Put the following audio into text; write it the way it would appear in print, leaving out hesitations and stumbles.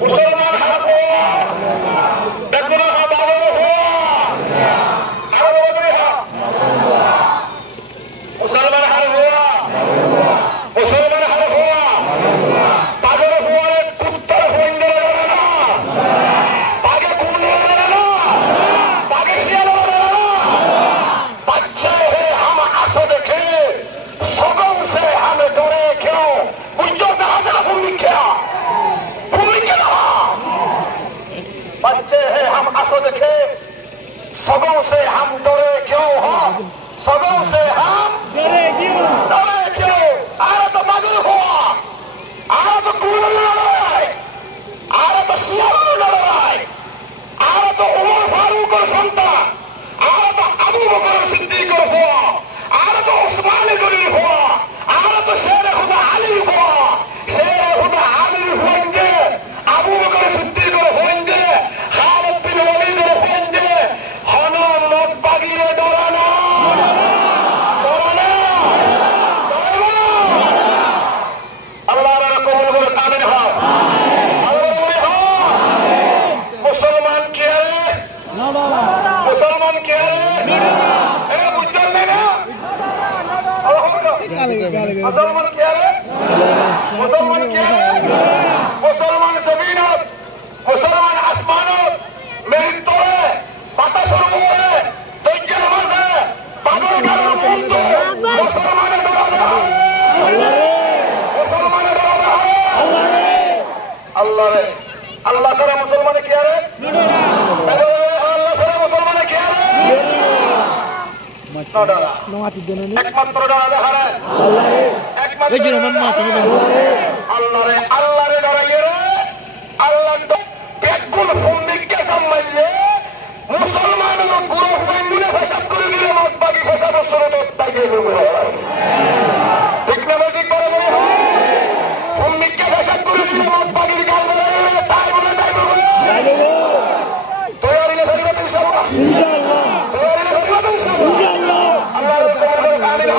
মুসলমান হার হওয়া বেগুনা বাবর হওয়া আরো বলবে মুসলমান হার হওয়া মুসলমান হার হওয়া পাগল হওয়ার কুত্তার হইন্ডে লড়ে না পাগে কুমড়ে লড়ে না পাগে শিয়াল লড়ে না बच्चे हैं हम आंसू देखे सगों से हमें डरे क्यों बुझो कहाँ से भूमि क्या लगा बच्चे हैं हम आंसू देखे सगों से हम डरे क्यों हो सगों से हम डरे क्यों आरे तो पागल हुआ आरे तो कुमड़ लड़ाई आरे तो शियाल लड़ाई आरे तो उमर फारूक और संतान आरे तो अबू बकर सिद्दीक हुआ आरे तो उस्मान गनी हुआ आरे तो शेर खुदा अली हुआ शेर खुदा अली होंगे अबू बकर सिद्दीक होंगे खालिद बिन वलीद होंगे हनो मत बागिए डराना अल्लाह रा कबूल कर आमीन हाँ मुसलमान क्या रे मुसलमान क्या रे मुसलमान क्या है मुसलमान क्या है मुसलमान जमीनत मुसलमान आसमानत मेरी तोरे पता शुरू हुए तैयार मजे पागल कर मुंडो मुसलमान डरा है मुसलमान डरा है अल्लाह रे अल्लाह करे मुसलमान क्या रे अल्लाह करे मुसलमान क्या रे একমাত্র ডরা হারে আল্লাহ রে ডরাইয়ে রে আল্লাহ বেকুল ফুমিকে সামাইয়ে মুসলমানের গুরু হয়ে মিলে হিসাব করে দিলে মত বাকি ভাষা বছর তো তাই ঠিক না ঠিক বলে ফুমিকে হিসাব করে দিলে মত বাকির গাল বলে তাই বলে তাই বলে তৈরি হয়ে যাবে ইনশাআল্লাহ তৈরি হয়ে যাবে ইনশাআল্লাহ আল্লাহ আমিন